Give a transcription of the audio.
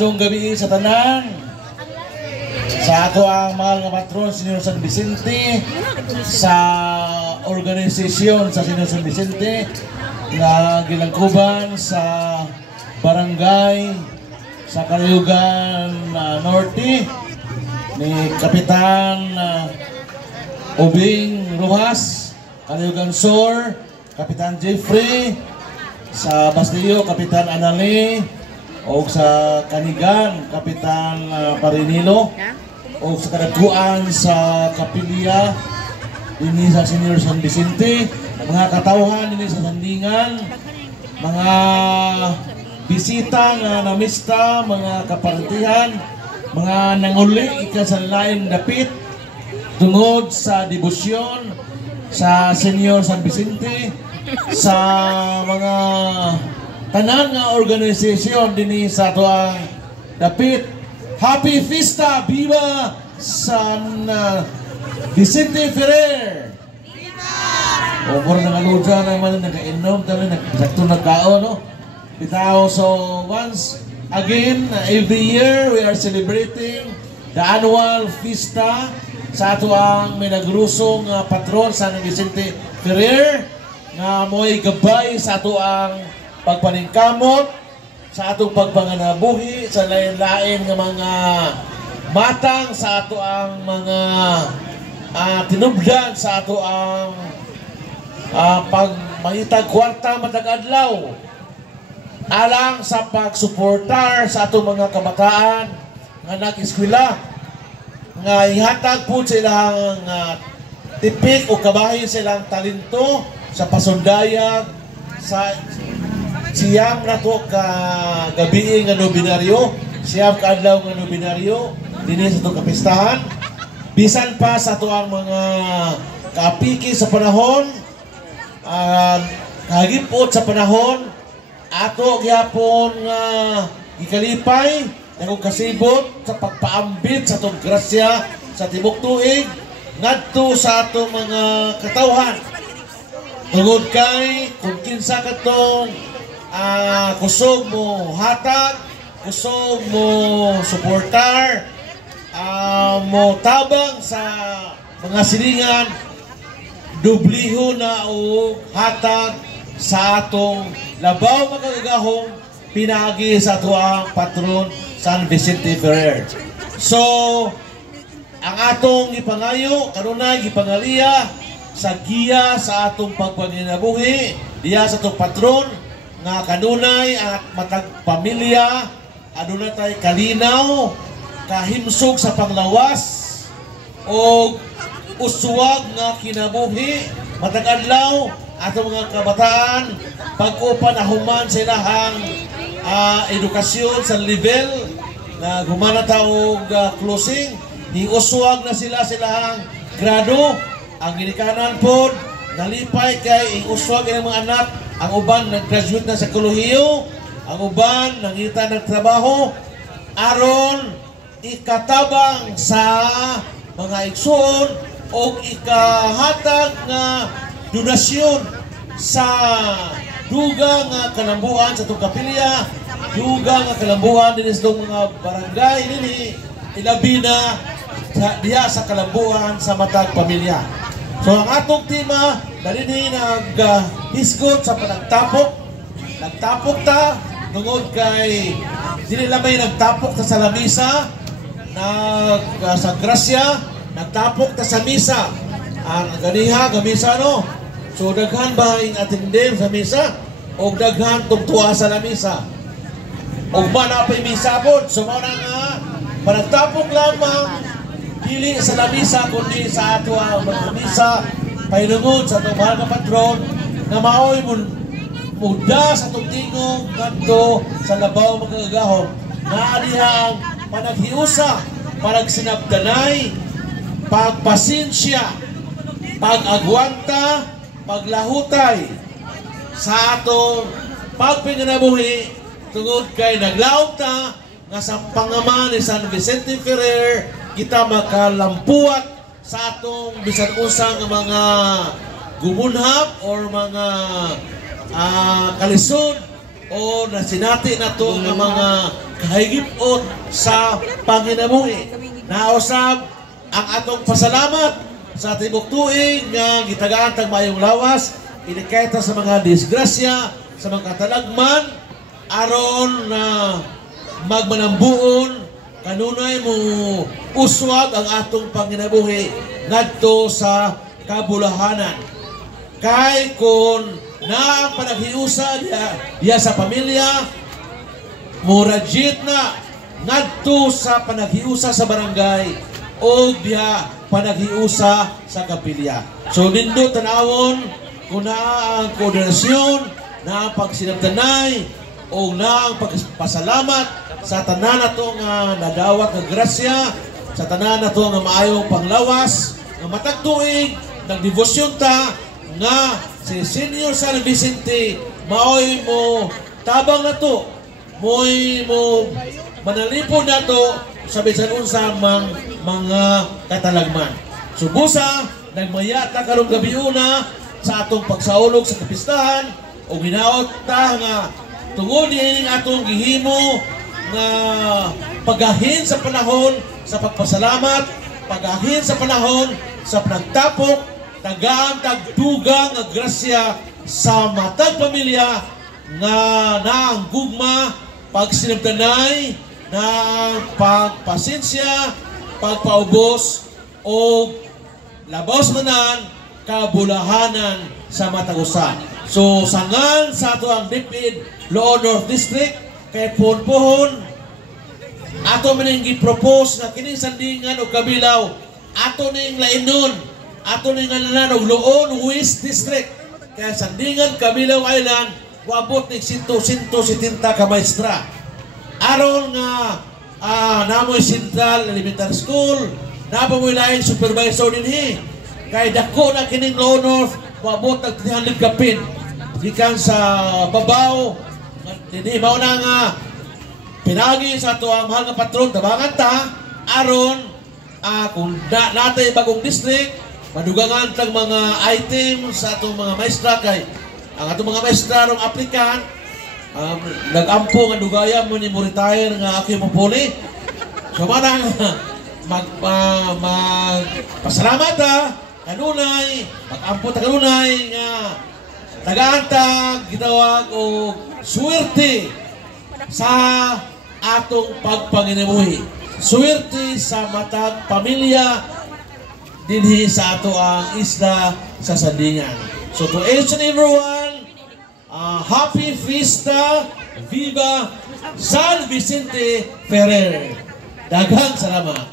Itong gabi sa tanan, sa ato ang mahal nga patron, Senyor San Vicente, sa organisasyon sa Senyor San Vicente, na gilangkuban sa barangay, sa Kalayugan Norte, ni Kapitan Ubing Rojas, Kalayugan Sur, Kapitan Jeffrey, sa Bastillo, Kapitan Anali, o sa Kanigan, Kapitan Parinilo, o sa Kadaguan sa Kapilya, ini sa Senyor San Vicente, mga katauhan ini sa Sandingan, mga bisita nga namista, mga kapartihan, mga nanguli ikasanlaing dapit tungod sa debosyon sa Senyor San Vicente, sa mga tanan nga organisasyon dinhi sa tuang dapit. Happy Fiesta! Viva San Vicente Ferrer! Viva! O mura nangaludya naman, nagkainom talaga, nagsakto nagkao, no? Bitaw, so once again, every year we are celebrating the annual Fiesta sa ato ang minagrusong patron San Vicente Ferrer nga mo'y gabay sa ato ang pagpaningkamot, sa atong pagpanganabuhi, sa lain-lain nga mga matang, sa ato ang mga tinubdan, sa ato ang pagmangitag kwarta matag adlaw, alang sa pagsuportar sa atong mga kabataan nga nag-eskwela, nga ihatag po silang tipik o kabahin silang talento sa pasundayag sa siyam na to ka gabi nga nobinaryo, siyam ka adlaw nga nobinaryo dinhi sa itong kapistahan. Bisan pa sa ito ang mga kaapiki sa panahon, kahagipot sa panahon, ato gyapon nga ikalipay na kung kasibot sa pagpaambit sa itong grasya sa tibok tuig ngadto sa atong mga katawhan. Tungod kay kung kinsa katong kusog mo hatag, kusog mo suportar, mo tabang sa mga silingan, dubliho na o hatag sa atong labaw magagahong pinagi sa tuang patron San Vicente Ferrer. So, ang atong ipangayo, kanunay ipangaliya sa giya sa atong pagpanginabuhi, diya sa atong patron, nga kanunay at matag pamilya, aduna tay kalinaw, kahimsog sa panglawas, o uswag nga kinabuhi, matag adlaw, atong mga kabataan, pag-upan ahuman silahang edukasyon sa level na gumana taog closing, iuswag na silahang grado, ang ginikanan po, nalipay kay iuswag ng mga anak. Ang uban nag-graduate na sa kolehiyo, ang uban nangita ng trabaho, aron ikatabang sa mga igsoon o ikahatag na donasyon sa dugang nga kalambuan sa itong kapilya, dugang nga kalambuan din sa mga barangay, nini, ilabi na diya sa kalambuan sa matag pamilya. So ang atong tema, dali nag-hisgot sa panagtapok. Nagtapok ta, tungod kay dili lamay nagtapok ta sa lamisa, sa grasya, nagtapok ta sa misa. Ang ganiha, gamisa no? So daghan ba yung attendance sa misa? O daghan tugtuwa sa lamisa? O ba na pa yung misa po? So mga nga, panagtapok lamang, dili sa lamisa kundi sa ato ang misa painungod sa itong mahal na patron na maoy muda sa itong tingong kanto sa labaw magagahon na alihang panaghiusa, panagsinabdanay, pagpasensya, pag-agwanta, paglahutay sa atong pagpinganabuhi tungod kay naglaom ta nga sa pangaman ni San Vicente Ferrer kita makalampuat sa atong bisan usang mga gumunhap or mga kalisod o nasinati na to ng mga kahigipot sa panginabuhi. Nausab ang atong pasalamat sa tibok tuig nga gitagaan tag mayong lawas, iniketa sa mga disgrasya, sa mga katalagman, aron na magmanambuon kanunay mo uswag ang atong panginabuhi ngadto sa kabulahanan. Kay kung na ang panaghiusa diya sa pamilya, murajit na ngadto sa panaghiusa sa barangay o diya panaghiusa sa kapilya. So nindo tanawon kung na ang koordinasyon, na ang pagsinabtanay o na ang pagpasalamat sa tanan nato nga nadawat nga grasya, sa tanan nato nga maayong panglawas nga matag tuig nagdebosyon ta nga si Senior San Vicente maoy mo tabang na to, mo'y mo manalipod na to sa bisan unsa mga katalagman. Subusa, nagmaya ta karong gabi una sa atong pagsaulog sa kapistahan o ginaot ta nga tungod ining atong gihimo nga pagahin sa panahon sa pagpasalamat, pagahin sa panahon sa panagtapok, tagaan tagdugang nga grasya sa matag pamilya nga naang gugma, pagsinabtanay, naang pagpasensya, pagpaubos o labaw tanan kabulahanan sa matagusan. So sangan sa ato ang DepEd Loo North District kay Ponpohon ato maning gi-propose na kining sandingan o kabilaw ato ning lainon, ato ning ngalanan og Loon West District kaya sandingan Kabilaw Island wabot ning 170 ka maestra aron nga namoy Central Elementary School, namoy laing supervisor dinhi kay dako na kining Loon North wabot ang 300 kapin gikan sa babaw. Dinhi mao na nga pinagi sa ato ang mahal nga patron tabangan ta aron kung natay bagong district madugangan tag mga items sa atong mga maestra kay ang atong mga maestra rong aplikant nag-ampo nga dugaya mo ni mo retire nga aki mo puli. So manang pasalamat kanunay, mag-ampo ta kanunay nga tagaantag gitawag og suwerte sa atong pagpanginabuhi. Suwerte sa matag pamilya dinhi sa ato ang isla sa Sandingan. So to each and everyone, happy Fiesta, Viva San Vicente Ferrer. Daghang salamat.